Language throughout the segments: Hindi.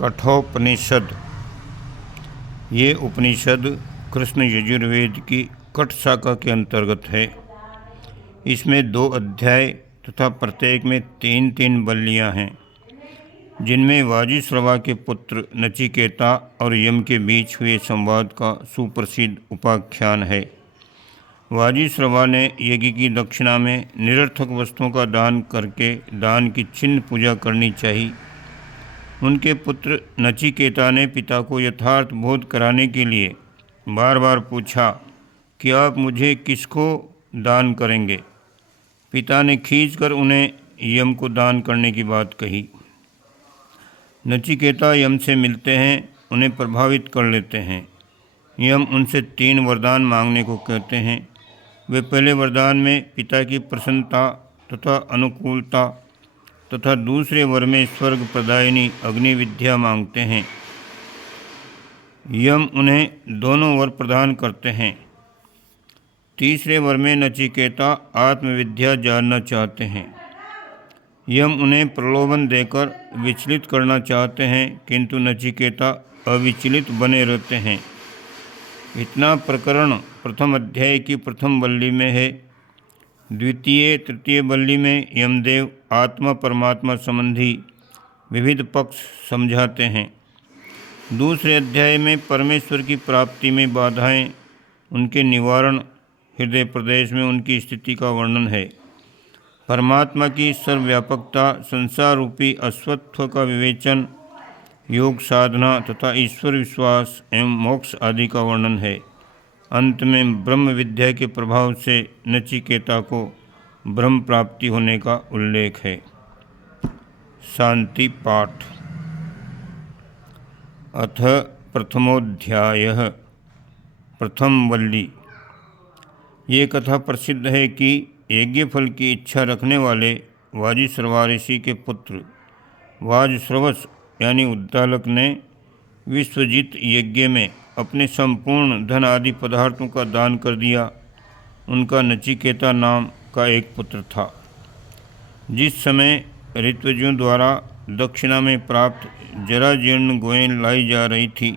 कठोपनिषद। ये उपनिषद कृष्ण यजुर्वेद की कठ शाखा के अंतर्गत है। इसमें 2 अध्याय तथा प्रत्येक में 3-3 बल्लियाँ हैं, जिनमें वाजिश्रवा के पुत्र नचिकेता और यम के बीच हुए संवाद का सुप्रसिद्ध उपाख्यान है। वाजिश्रवा ने यज्ञ की दक्षिणा में निरर्थक वस्तुओं का दान करके दान की चिन्ह पूजा करनी चाहिए। उनके पुत्र नचिकेता ने पिता को यथार्थ बोध कराने के लिए बार बार पूछा कि आप मुझे किसको दान करेंगे। पिता ने खींचकर उन्हें यम को दान करने की बात कही। नचिकेता यम से मिलते हैं, उन्हें प्रभावित कर लेते हैं। यम उनसे 3 वरदान मांगने को कहते हैं। वे पहले वरदान में पिता की प्रसन्नता तथा अनुकूलता तथा दूसरे वर में स्वर्ग प्रदायिनी अग्नि विद्या मांगते हैं। यम उन्हें दोनों वर प्रदान करते हैं। तीसरे वर में नचिकेता आत्मविद्या जानना चाहते हैं। यम उन्हें प्रलोभन देकर विचलित करना चाहते हैं, किंतु नचिकेता अविचलित बने रहते हैं। इतना प्रकरण प्रथम अध्याय की प्रथम बल्ली में है। द्वितीय तृतीय बल्ली में यमदेव आत्मा परमात्मा संबंधी विविध पक्ष समझाते हैं। दूसरे अध्याय में परमेश्वर की प्राप्ति में बाधाएं, उनके निवारण, हृदय प्रदेश में उनकी स्थिति का वर्णन है। परमात्मा की सर्वव्यापकता, संसार रूपी अश्वत्थ का विवेचन, योग साधना तथा ईश्वर विश्वास एवं मोक्ष आदि का वर्णन है। अंत में ब्रह्म विद्या के प्रभाव से नचिकेता को ब्रह्म प्राप्ति होने का उल्लेख है। शांति पाठ। अथ प्रथमोध्यायः। प्रथम वल्ली। ये कथा प्रसिद्ध है कि यज्ञ फल की इच्छा रखने वाले वाजिश्रवा ऋषि के पुत्र वाजश्रवस यानी उद्दालक ने विश्वजित यज्ञ में अपने संपूर्ण धन आदि पदार्थों का दान कर दिया। उनका नचिकेता नाम का एक पुत्र था। जिस समय ऋत्विजों द्वारा दक्षिणा में प्राप्त जराजीर्ण गोयें लाई जा रही थी,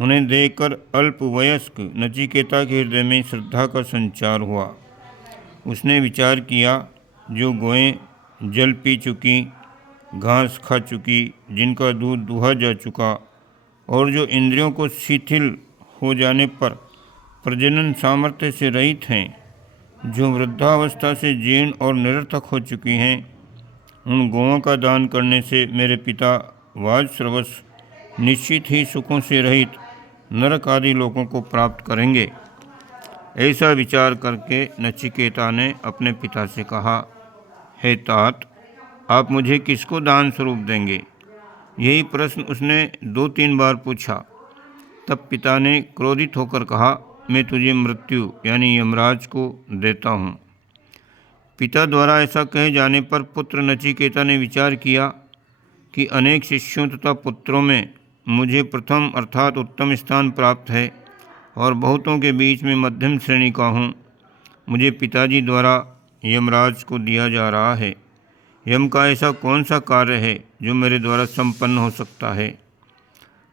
उन्हें देखकर अल्पवयस्क नचिकेता के हृदय में श्रद्धा का संचार हुआ। उसने विचार किया, जो गोयें जल पी चुकी, घास खा चुकी, जिनका दूध दुहा जा चुका और जो इंद्रियों को शिथिल हो जाने पर प्रजनन सामर्थ्य से रहित हैं, जो वृद्धावस्था से जीर्ण और निरर्थक हो चुकी हैं, उन गौओं का दान करने से मेरे पिता वाजश्रवस निश्चित ही सुखों से रहित नरक आदि लोगों को प्राप्त करेंगे। ऐसा विचार करके नचिकेता ने अपने पिता से कहा, हे तात, आप मुझे किसको दान स्वरूप देंगे? यही प्रश्न उसने 2-3 बार पूछा। तब पिता ने क्रोधित होकर कहा, मैं तुझे मृत्यु यानी यमराज को देता हूँ। पिता द्वारा ऐसा कहे जाने पर पुत्र नचिकेता ने विचार किया कि अनेक शिष्यों तथा पुत्रों में मुझे प्रथम अर्थात उत्तम स्थान प्राप्त है और बहुतों के बीच में मध्यम श्रेणी का हूँ। मुझे पिताजी द्वारा यमराज को दिया जा रहा है। यम का ऐसा कौन सा कार्य है जो मेरे द्वारा संपन्न हो सकता है?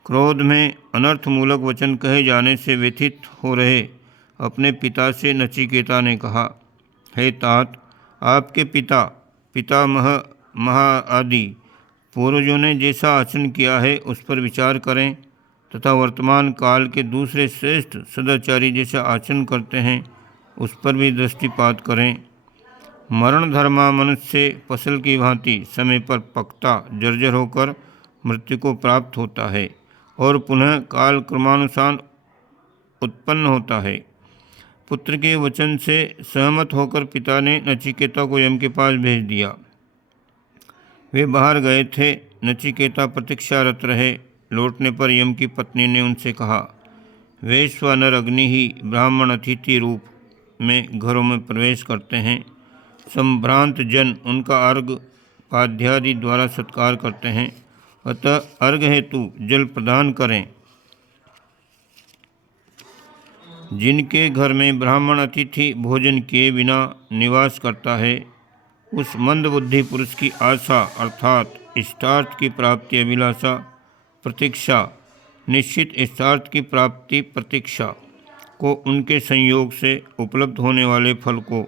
क्रोध में अनर्थमूलक वचन कहे जाने से व्यथित हो रहे अपने पिता से नचिकेता ने कहा, हे तात, आपके पिता पितामह महा आदि पूर्वजों ने जैसा आचरण किया है उस पर विचार करें तथा वर्तमान काल के दूसरे श्रेष्ठ सदाचारी जैसा आचरण करते हैं उस पर भी दृष्टिपात करें। मरण धर्मा मनुष्य फसल की भांति समय पर पकता जर्जर होकर मृत्यु को प्राप्त होता है और पुनः काल क्रमानुसार उत्पन्न होता है। पुत्र के वचन से सहमत होकर पिता ने नचिकेता को यम के पास भेज दिया। वे बाहर गए थे। नचिकेता प्रतीक्षारत रहे। लौटने पर यम की पत्नी ने उनसे कहा, वैश्वानर अग्नि ही ब्राह्मण अतिथि रूप में घरों में प्रवेश करते हैं। संभ्रांत जन उनका अर्घ पाद्यादि द्वारा सत्कार करते हैं, अतः अर्घ हेतु जल प्रदान करें। जिनके घर में ब्राह्मण अतिथि भोजन किए बिना निवास करता है, उस मंदबुद्धि पुरुष की आशा अर्थात इष्टार्थ की प्राप्ति अभिलाषा प्रतीक्षा, निश्चित इष्टार्थ की प्राप्ति प्रतीक्षा को, उनके संयोग से उपलब्ध होने वाले फल को,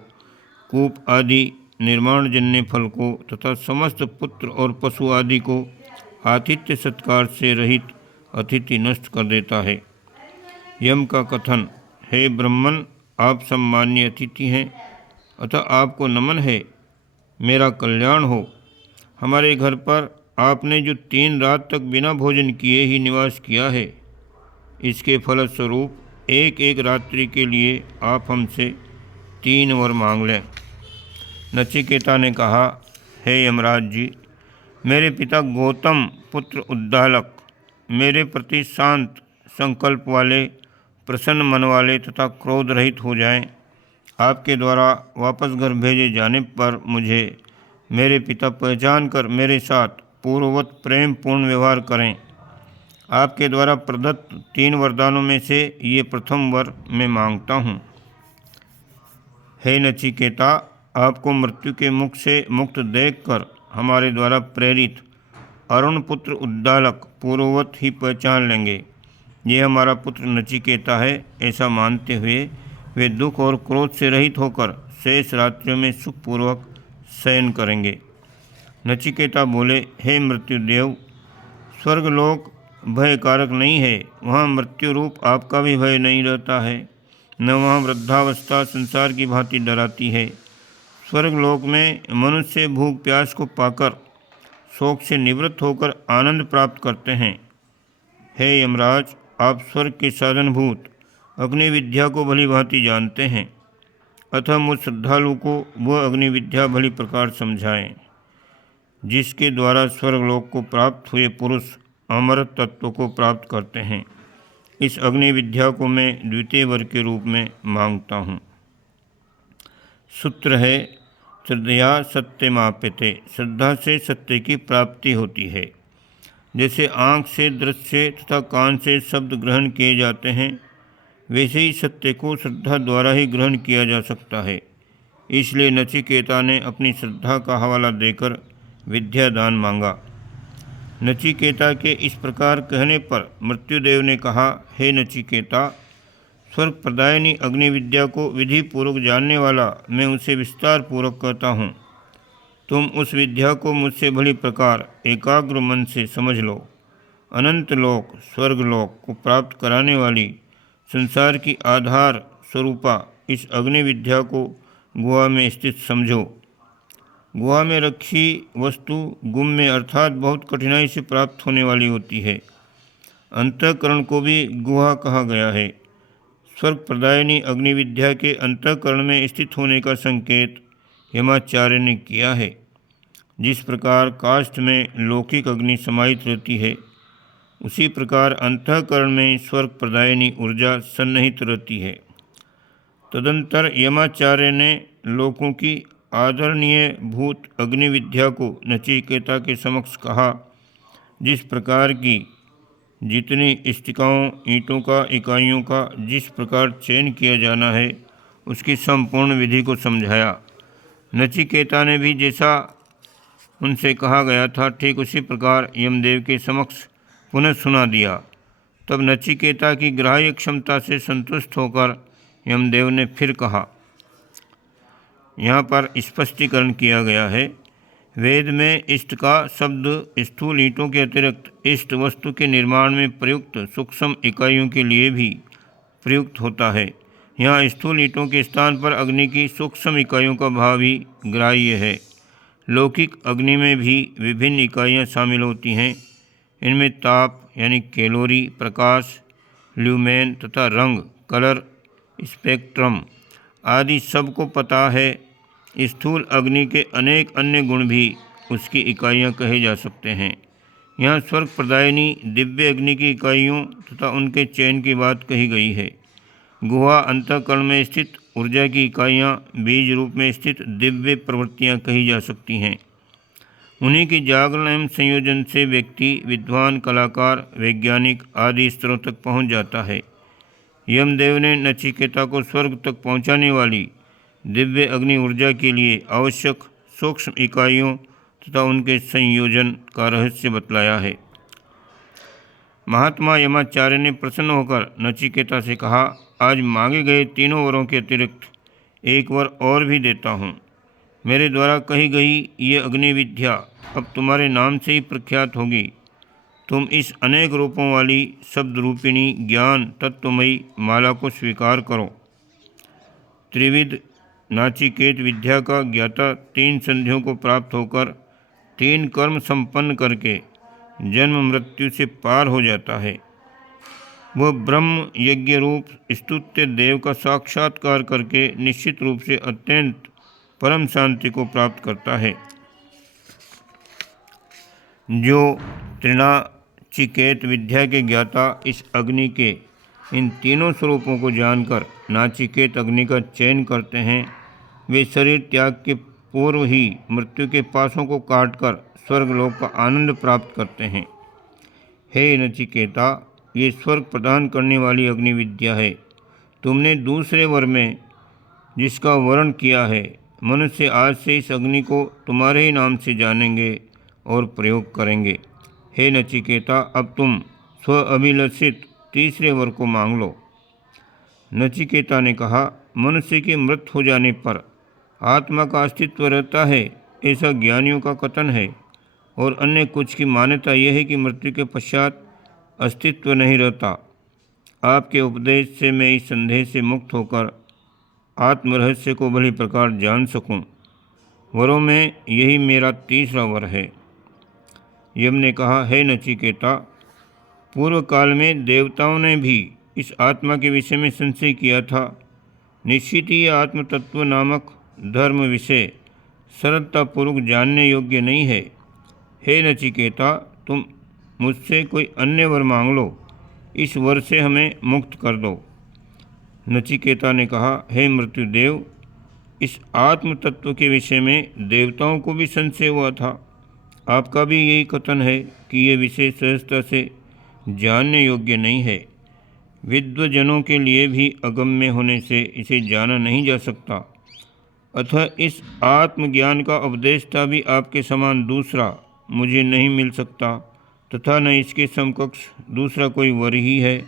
कूप आदि निर्माणजन्य फल को तथा समस्त पुत्र और पशु आदि को आतिथ्य सत्कार से रहित अतिथि नष्ट कर देता है। यम का कथन, हे ब्रह्मन, आप सम्मान्य अतिथि हैं, अतः आपको नमन है, मेरा कल्याण हो। हमारे घर पर आपने जो 3 रात तक बिना भोजन किए ही निवास किया है, इसके फलस्वरूप एक एक रात्रि के लिए आप हमसे 3 वर मांग लें। नचिकेता ने कहा, हे यमराज जी, मेरे पिता गौतम पुत्र उद्दालक मेरे प्रति शांत संकल्प वाले, प्रसन्न मन वाले तथा क्रोध रहित हो जाएं। आपके द्वारा वापस घर भेजे जाने पर मुझे मेरे पिता पहचान कर मेरे साथ पूर्ववत प्रेम पूर्ण व्यवहार करें। आपके द्वारा प्रदत्त 3 वरदानों में से ये प्रथम वर मैं मांगता हूँ। हे नचिकेता, आपको मृत्यु के मुख से मुक्त देखकर हमारे द्वारा प्रेरित अरुण पुत्र उद्दालक पूर्ववत ही पहचान लेंगे। ये हमारा पुत्र नचिकेता है, ऐसा मानते हुए वे दुख और क्रोध से रहित होकर शेष रात्रियों में सुखपूर्वक शयन करेंगे। नचिकेता बोले, हे मृत्युदेव, स्वर्गलोक भय कारक नहीं है, वहाँ मृत्यु रूप आपका भी भय नहीं रहता है, न वहाँ वृद्धावस्था संसार की भांति डराती है। स्वर्गलोक में मनुष्य भूख प्यास को पाकर शोक से निवृत्त होकर आनंद प्राप्त करते हैं। हे यमराज, आप स्वर्ग के साधनभूत अग्नि विद्या को भली भांति जानते हैं, अतः मुझ श्रद्धालु को वह अग्नि विद्या भली प्रकार समझाएं, जिसके द्वारा स्वर्गलोक को प्राप्त हुए पुरुष अमृत तत्व को प्राप्त करते हैं। इस अग्नि विद्या को मैं द्वितीय वर के रूप में मांगता हूँ। सूत्र है, श्रद्धया सत्यमाप्यते, श्रद्धा से सत्य की प्राप्ति होती है। जैसे आँख से दृश्य तथा कान से शब्द ग्रहण किए जाते हैं, वैसे ही सत्य को श्रद्धा द्वारा ही ग्रहण किया जा सकता है। इसलिए नचिकेता ने अपनी श्रद्धा का हवाला देकर विद्यादान मांगा। नचिकेता के इस प्रकार कहने पर मृत्युदेव ने कहा, हे नचिकेता, स्वर्ग प्रदायिनी अग्नि विद्या को विधि पूर्वक जानने वाला मैं उसे विस्तार पूर्वक कहता हूँ। तुम उस विद्या को मुझसे भली प्रकार एकाग्र मन से समझ लो। अनंत लोक स्वर्गलोक को प्राप्त कराने वाली संसार की आधार स्वरूपा इस अग्नि विद्या को गुहा में स्थित समझो। गुहा में रखी वस्तु गुम्य अर्थात बहुत कठिनाई से प्राप्त होने वाली होती है। अंतःकरण को भी गुहा कहा गया है। स्वर्ग प्रदायिनी अग्नि विद्या के अंतःकरण में स्थित होने का संकेत यमाचार्य ने किया है। जिस प्रकार काष्ठ में लौकिक अग्नि समाहित रहती है, उसी प्रकार अंतःकरण में स्वर्ग प्रदायिनी ऊर्जा सन्निहित रहती है। तदंतर यमाचार्य ने लोकों की आदरणीय भूत अग्नि विद्या को नचिकेता के समक्ष कहा। जिस प्रकार की जितनी इष्टिकाओं ईंटों का इकाइयों का जिस प्रकार चयन किया जाना है, उसकी संपूर्ण विधि को समझाया। नचिकेता ने भी जैसा उनसे कहा गया था, ठीक उसी प्रकार यमदेव के समक्ष पुनः सुना दिया। तब नचिकेता की ग्राह्य क्षमता से संतुष्ट होकर यमदेव ने फिर कहा। यहाँ पर स्पष्टीकरण किया गया है। वेद में इष्ट का शब्द स्थूल ईंटों के अतिरिक्त इष्ट वस्तु के निर्माण में प्रयुक्त सूक्ष्म इकाइयों के लिए भी प्रयुक्त होता है। यहाँ स्थूल ईंटों के स्थान पर अग्नि की सूक्ष्म इकाइयों का भाव भी ग्राह्य है। लौकिक अग्नि में भी विभिन्न इकाइयाँ शामिल होती हैं। इनमें ताप यानी कैलोरी, प्रकाश, ल्यूमेन तथा रंग, कलर, स्पेक्ट्रम आदि सबको पता है। स्थूल अग्नि के अनेक अन्य गुण भी उसकी इकाइयाँ कहे जा सकते हैं। यहाँ स्वर्ग प्रदायिनी दिव्य अग्नि की इकाइयों तथा उनके चयन की बात कही गई है। गुहा अंतःकरण में स्थित ऊर्जा की इकाइयाँ बीज रूप में स्थित दिव्य प्रवृत्तियाँ कही जा सकती हैं। उन्हीं की जागरण एवं संयोजन से व्यक्ति विद्वान, कलाकार, वैज्ञानिक आदि स्तरों तक पहुँच जाता है। यमदेव ने नचिकेता को स्वर्ग तक पहुँचाने वाली दिव्य अग्नि ऊर्जा के लिए आवश्यक सूक्ष्म इकाइयों तथा उनके संयोजन का रहस्य बतलाया है। महात्मा यमाचार्य ने प्रसन्न होकर नचिकेता से कहा, आज मांगे गए 3 वरों के अतिरिक्त एक वर और भी देता हूँ। मेरे द्वारा कही गई ये अग्नि विद्या अब तुम्हारे नाम से ही प्रख्यात होगी। तुम इस अनेक रूपों वाली शब्द रूपिणी ज्ञान तत्वमयी माला को स्वीकार करो। त्रिविध नाचिकेत विद्या का ज्ञाता 3 संधियों को प्राप्त होकर 3 कर्म संपन्न करके जन्म मृत्यु से पार हो जाता है। वह ब्रह्म यज्ञ रूप स्तुत्य देव का साक्षात्कार करके निश्चित रूप से अत्यंत परम शांति को प्राप्त करता है। जो त्रिनाचिकेत विद्या के ज्ञाता इस अग्नि के इन 3 स्वरूपों को जानकर नाचिकेत अग्नि का चयन करते हैं, वे शरीर त्याग के पूर्व ही मृत्यु के पासों को काटकर स्वर्गलोक का आनंद प्राप्त करते हैं। हे नचिकेता, ये स्वर्ग प्रदान करने वाली अग्नि विद्या है। तुमने दूसरे वर में जिसका वर्ण किया है, मनुष्य आज से इस अग्नि को तुम्हारे ही नाम से जानेंगे और प्रयोग करेंगे। हे नचिकेता, अब तुम स्व अभिलषित तीसरे वर को मांग लो। नचिकेता ने कहा, मनुष्य की मृत्यु हो जाने पर आत्मा का अस्तित्व रहता है, ऐसा ज्ञानियों का कथन है। और अन्य कुछ की मान्यता यह है कि मृत्यु के पश्चात अस्तित्व नहीं रहता। आपके उपदेश से मैं इस संदेह से मुक्त होकर आत्मरहस्य को भली प्रकार जान सकूं। वरों में यही मेरा तीसरा वर है। यम ने कहा, हे नचिकेता, पूर्व काल में देवताओं ने भी इस आत्मा के विषय में संशय किया था। निश्चित ही आत्म तत्व नामक धर्म विषय सरलतापूर्वक जानने योग्य नहीं है। हे नचिकेता, तुम मुझसे कोई अन्य वर मांग लो, इस वर से हमें मुक्त कर दो। नचिकेता ने कहा, हे मृत्युदेव, इस आत्म तत्व के विषय में देवताओं को भी संशय हुआ था। आपका भी यही कथन है कि ये विषय सहजता से जानने योग्य नहीं है। विद्वजनों के लिए भी अगम्य होने से इसे जाना नहीं जा सकता। अतः इस आत्मज्ञान का उपदेशता भी आपके समान दूसरा मुझे नहीं मिल सकता, तथा न इसके समकक्ष दूसरा कोई वर ही है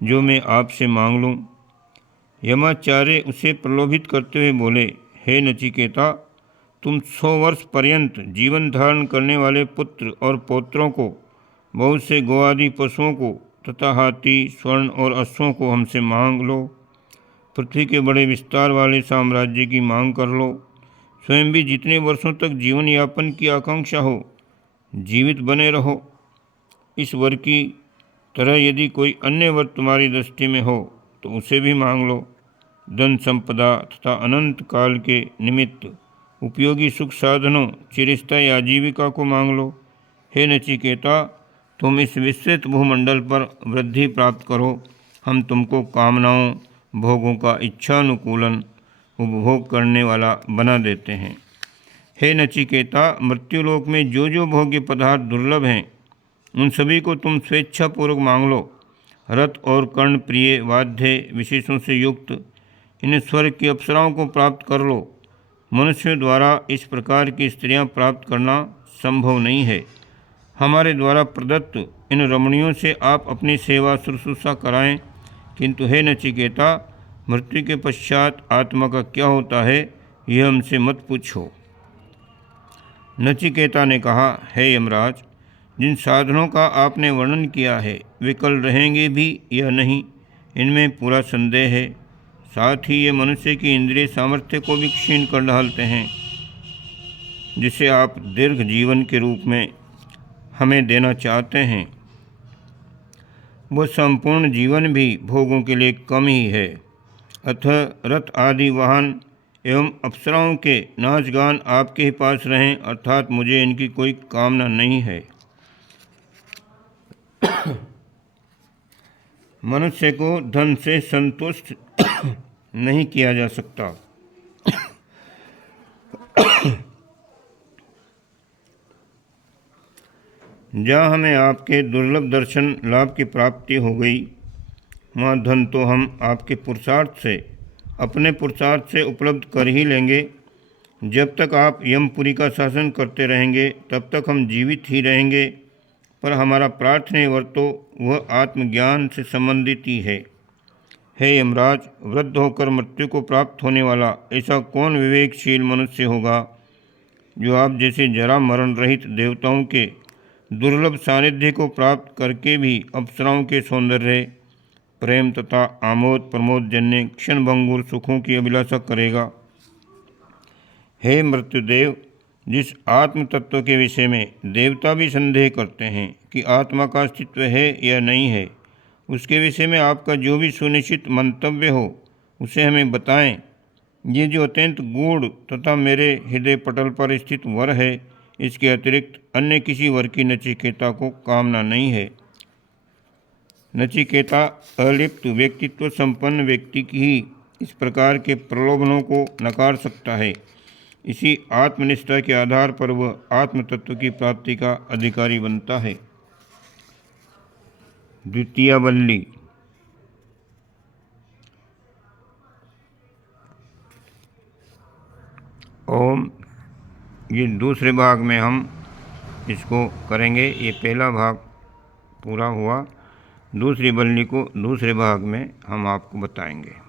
जो मैं आपसे मांग लूँ। यमाचार्य उसे प्रलोभित करते हुए बोले, हे नचिकेता, तुम 100 वर्ष पर्यंत जीवन धारण करने वाले पुत्र और पौत्रों को, बहुत से गौआदि पशुओं को तथा हाथी, स्वर्ण और अश्वों को हमसे मांग लो। पृथ्वी के बड़े विस्तार वाले साम्राज्य की मांग कर लो। स्वयं भी जितने वर्षों तक जीवन यापन की आकांक्षा हो, जीवित बने रहो। इस वर की तरह यदि कोई अन्य वर तुम्हारी दृष्टि में हो तो उसे भी मांग लो। धन संपदा तथा अनंत काल के निमित्त उपयोगी सुख साधनों, चिरस्थायी आजीविका को मांग लो। हे नचिकेता, तुम इस विस्तृत भूमंडल पर वृद्धि प्राप्त करो। हम तुमको कामनाओं, भोगों का इच्छानुकूलन उपभोग करने वाला बना देते हैं। हे नचिकेता, मृत्युलोक में जो जो भोग्य पदार्थ दुर्लभ हैं, उन सभी को तुम स्वेच्छापूर्वक मांग लो। रथ और कर्ण प्रिय वाद्य विशेषों से युक्त इन स्वर्ग की अप्सराओं को प्राप्त कर लो। मनुष्यों द्वारा इस प्रकार की स्त्रियां प्राप्त करना संभव नहीं है। हमारे द्वारा प्रदत्त इन रमणियों से आप अपनी सेवा शुश्रूषा कराएं। किंतु हे नचिकेता, मृत्यु के पश्चात आत्मा का क्या होता है, यह हमसे मत पूछो। नचिकेता ने कहा, हे यमराज, जिन साधनों का आपने वर्णन किया है वे कल रहेंगे भी या नहीं, इनमें पूरा संदेह है। साथ ही ये मनुष्य की इंद्रिय सामर्थ्य को भी क्षीण कर डालते हैं, जिसे आप दीर्घ जीवन के रूप में हमें देना चाहते हैं। वह संपूर्ण जीवन भी भोगों के लिए कम ही है। अतः रथ आदि वाहन एवं अप्सराओं के नाच गान आपके ही पास रहें, अर्थात मुझे इनकी कोई कामना नहीं है। मनुष्य को धन से संतुष्ट नहीं किया जा सकता। जहाँ हमें आपके दुर्लभ दर्शन लाभ की प्राप्ति हो गई, वहाँ धन तो हम आपके पुरुषार्थ से, अपने पुरुषार्थ से उपलब्ध कर ही लेंगे। जब तक आप यमपुरी का शासन करते रहेंगे तब तक हम जीवित ही रहेंगे। पर हमारा प्रार्थनीय व्रत तो वह आत्मज्ञान से संबंधित ही है। हे यमराज, वृद्ध होकर मृत्यु को प्राप्त होने वाला ऐसा कौन विवेकशील मनुष्य होगा जो आप जैसे जरा मरण रहित देवताओं के दुर्लभ सानिध्य को प्राप्त करके भी अप्सराओं के सौंदर्य, प्रेम तथा आमोद प्रमोद जन्य क्षणभंगुर सुखों की अभिलाषा करेगा। हे मृत्युदेव, जिस आत्म तत्व के विषय में देवता भी संदेह करते हैं कि आत्मा का अस्तित्व है या नहीं है, उसके विषय में आपका जो भी सुनिश्चित मंतव्य हो उसे हमें बताएं। ये जो अत्यंत गूढ़ तथा मेरे हृदय पटल पर स्थित वर है, इसके अतिरिक्त अन्य किसी वर की नचिकेता को कामना नहीं है। नचिकेता अलिप्त व्यक्तित्व संपन्न व्यक्ति की ही इस प्रकार के प्रलोभनों को नकार सकता है। इसी आत्मनिष्ठा के आधार पर वह आत्म तत्व की प्राप्ति का अधिकारी बनता है। द्वितीय वल्ली। ओम। ये दूसरे भाग में हम इसको करेंगे। ये पहला भाग पूरा हुआ, दूसरी वल्ली को दूसरे भाग में हम आपको बताएंगे।